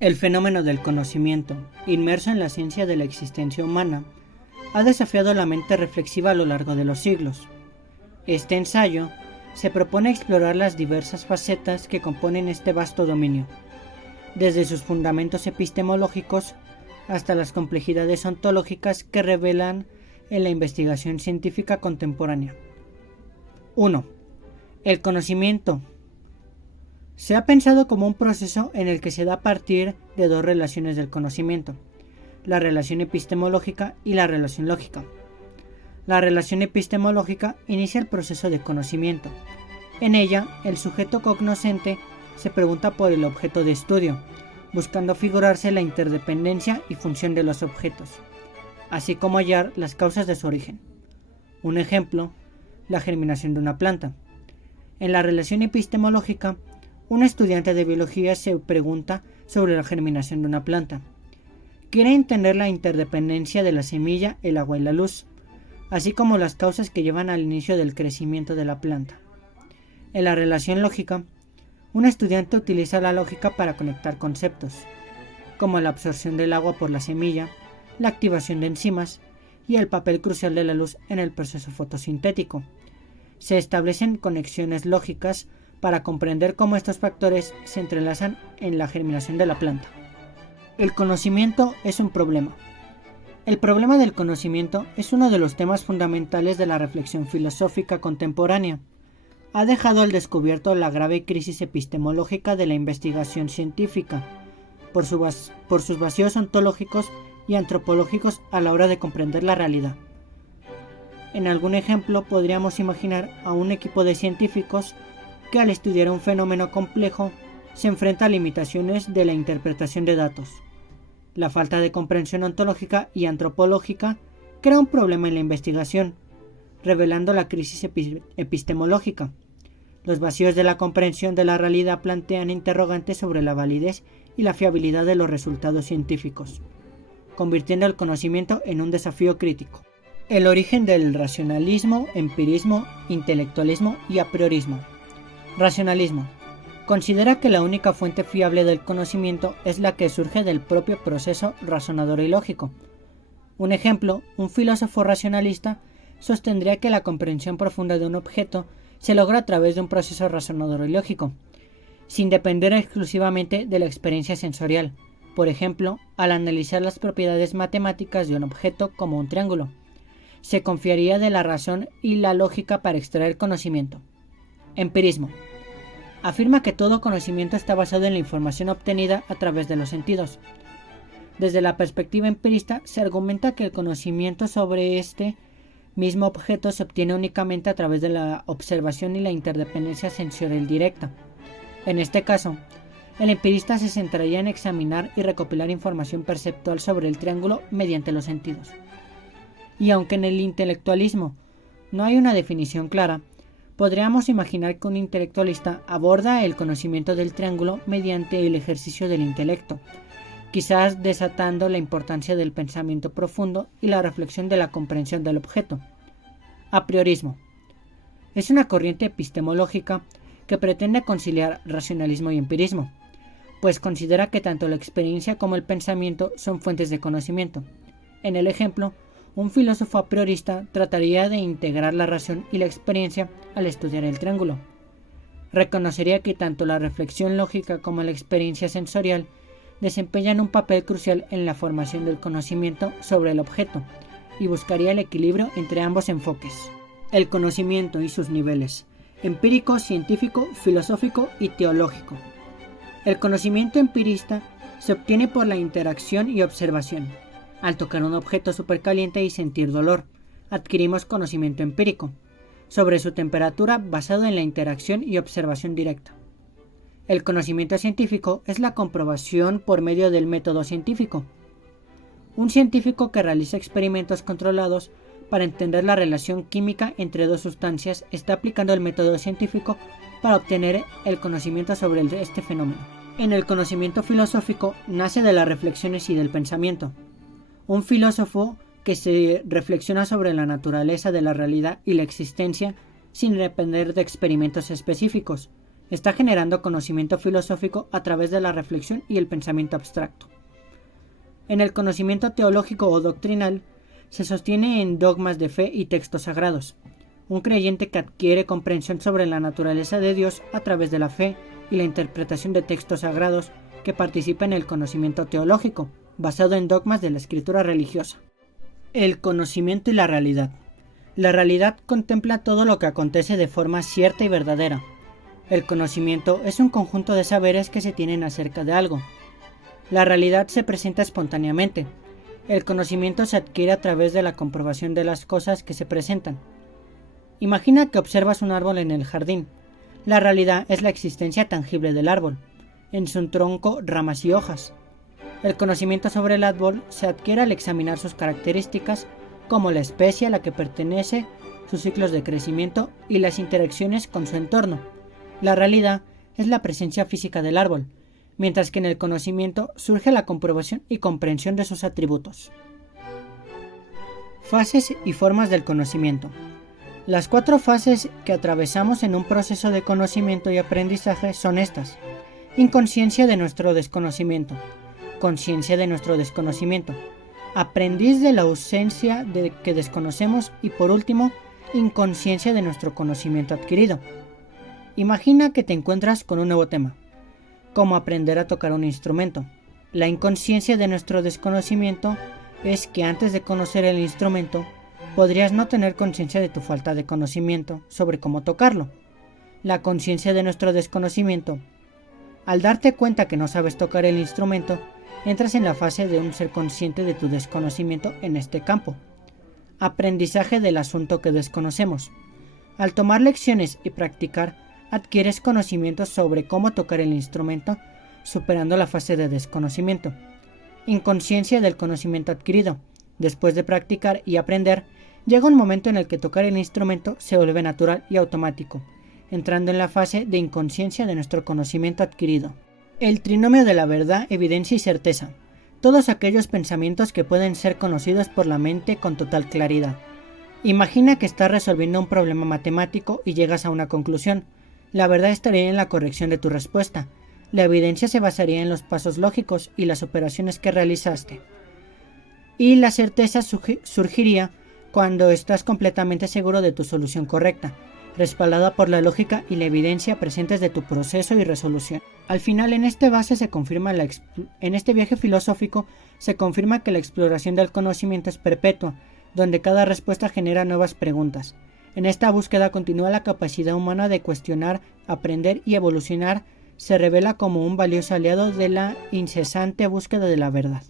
El fenómeno del conocimiento, inmerso en la ciencia de la existencia humana, ha desafiado la mente reflexiva a lo largo de los siglos. Este ensayo se propone explorar las diversas facetas que componen este vasto dominio, desde sus fundamentos epistemológicos hasta las complejidades ontológicas que revelan en la investigación científica contemporánea. 1. El conocimiento. Se ha pensado como un proceso en el que se da a partir de dos relaciones del conocimiento, la relación epistemológica y la relación lógica. La relación epistemológica inicia el proceso de conocimiento. En ella, el sujeto cognoscente se pregunta por el objeto de estudio, buscando figurarse la interdependencia y función de los objetos, así como hallar las causas de su origen. Un ejemplo, la germinación de una planta. En la relación epistemológica, un estudiante de biología se pregunta sobre la germinación de una planta. Quiere entender la interdependencia de la semilla, el agua y la luz, así como las causas que llevan al inicio del crecimiento de la planta. En la relación lógica, un estudiante utiliza la lógica para conectar conceptos, como la absorción del agua por la semilla, la activación de enzimas y el papel crucial de la luz en el proceso fotosintético. Se establecen conexiones lógicas para comprender cómo estos factores se entrelazan en la germinación de la planta. El conocimiento es un problema. El problema del conocimiento es uno de los temas fundamentales de la reflexión filosófica contemporánea. Ha dejado al descubierto la grave crisis epistemológica de la investigación científica, por sus vacíos ontológicos y antropológicos a la hora de comprender la realidad. En algún ejemplo podríamos imaginar a un equipo de científicos que al estudiar un fenómeno complejo se enfrenta a limitaciones de la interpretación de datos. La falta de comprensión ontológica y antropológica crea un problema en la investigación, revelando la crisis epistemológica. Los vacíos de la comprensión de la realidad plantean interrogantes sobre la validez y la fiabilidad de los resultados científicos, convirtiendo el conocimiento en un desafío crítico. El origen del racionalismo, empirismo, intelectualismo y apriorismo. Racionalismo. Considera que la única fuente fiable del conocimiento es la que surge del propio proceso razonador y lógico. Un ejemplo, un filósofo racionalista sostendría que la comprensión profunda de un objeto se logra a través de un proceso razonador y lógico, sin depender exclusivamente de la experiencia sensorial, por ejemplo, al analizar las propiedades matemáticas de un objeto como un triángulo. Se confiaría de la razón y la lógica para extraer conocimiento. Empirismo. Afirma que todo conocimiento está basado en la información obtenida a través de los sentidos. Desde la perspectiva empirista, se argumenta que el conocimiento sobre este mismo objeto se obtiene únicamente a través de la observación y la interdependencia sensorial directa. En este caso, el empirista se centraría en examinar y recopilar información perceptual sobre el triángulo mediante los sentidos. Y aunque en el intelectualismo no hay una definición clara, podríamos imaginar que un intelectualista aborda el conocimiento del triángulo mediante el ejercicio del intelecto, quizás desatando la importancia del pensamiento profundo y la reflexión de la comprensión del objeto. Apriorismo. Es una corriente epistemológica que pretende conciliar racionalismo y empirismo, pues considera que tanto la experiencia como el pensamiento son fuentes de conocimiento. En el ejemplo, un filósofo a priorista trataría de integrar la razón y la experiencia al estudiar el triángulo. Reconocería que tanto la reflexión lógica como la experiencia sensorial desempeñan un papel crucial en la formación del conocimiento sobre el objeto y buscaría el equilibrio entre ambos enfoques. El conocimiento y sus niveles: empírico, científico, filosófico y teológico. El conocimiento empirista se obtiene por la interacción y observación. Al tocar un objeto supercaliente y sentir dolor, adquirimos conocimiento empírico sobre su temperatura basado en la interacción y observación directa. El conocimiento científico es la comprobación por medio del método científico. Un científico que realiza experimentos controlados para entender la relación química entre dos sustancias está aplicando el método científico para obtener el conocimiento sobre este fenómeno. En el conocimiento filosófico nace de las reflexiones y del pensamiento. Un filósofo que se reflexiona sobre la naturaleza de la realidad y la existencia sin depender de experimentos específicos, está generando conocimiento filosófico a través de la reflexión y el pensamiento abstracto. En el conocimiento teológico o doctrinal, se sostiene en dogmas de fe y textos sagrados. Un creyente que adquiere comprensión sobre la naturaleza de Dios a través de la fe y la interpretación de textos sagrados que participa en el conocimiento teológico, basado en dogmas de la escritura religiosa. El conocimiento y la realidad. La realidad contempla todo lo que acontece de forma cierta y verdadera. El conocimiento es un conjunto de saberes que se tienen acerca de algo. La realidad se presenta espontáneamente. El conocimiento se adquiere a través de la comprobación de las cosas que se presentan. Imagina que observas un árbol en el jardín. La realidad es la existencia tangible del árbol, en su tronco, ramas y hojas. El conocimiento sobre el árbol se adquiere al examinar sus características, como la especie a la que pertenece, sus ciclos de crecimiento y las interacciones con su entorno. La realidad es la presencia física del árbol, mientras que en el conocimiento surge la comprobación y comprensión de sus atributos. Fases y formas del conocimiento. Las 4 fases que atravesamos en un proceso de conocimiento y aprendizaje son estas: inconsciencia de nuestro desconocimiento, conciencia de nuestro desconocimiento, aprendiz de la ausencia de que desconocemos y, por último, inconsciencia de nuestro conocimiento adquirido. Imagina que te encuentras con un nuevo tema, como aprender a tocar un instrumento. La inconsciencia de nuestro desconocimiento es que antes de conocer el instrumento, podrías no tener conciencia de tu falta de conocimiento sobre cómo tocarlo. La conciencia de nuestro desconocimiento. Al darte cuenta que no sabes tocar el instrumento, entras en la fase de un ser consciente de tu desconocimiento en este campo. Aprendizaje del asunto que desconocemos. Al tomar lecciones y practicar, adquieres conocimientos sobre cómo tocar el instrumento, superando la fase de desconocimiento. Inconsciencia del conocimiento adquirido. Después de practicar y aprender, llega un momento en el que tocar el instrumento se vuelve natural y automático, entrando en la fase de inconsciencia de nuestro conocimiento adquirido. El trinomio de la verdad, evidencia y certeza. Todos aquellos pensamientos que pueden ser conocidos por la mente con total claridad. Imagina que estás resolviendo un problema matemático y llegas a una conclusión. La verdad estaría en la corrección de tu respuesta. La evidencia se basaría en los pasos lógicos y las operaciones que realizaste. Y la certeza surgiría cuando estás completamente seguro de tu solución correcta, respaldada por la lógica y la evidencia presentes de tu proceso y resolución. Al final, en este viaje filosófico, se confirma que la exploración del conocimiento es perpetua, donde cada respuesta genera nuevas preguntas. En esta búsqueda continua, la capacidad humana de cuestionar, aprender y evolucionar se revela como un valioso aliado de la incesante búsqueda de la verdad.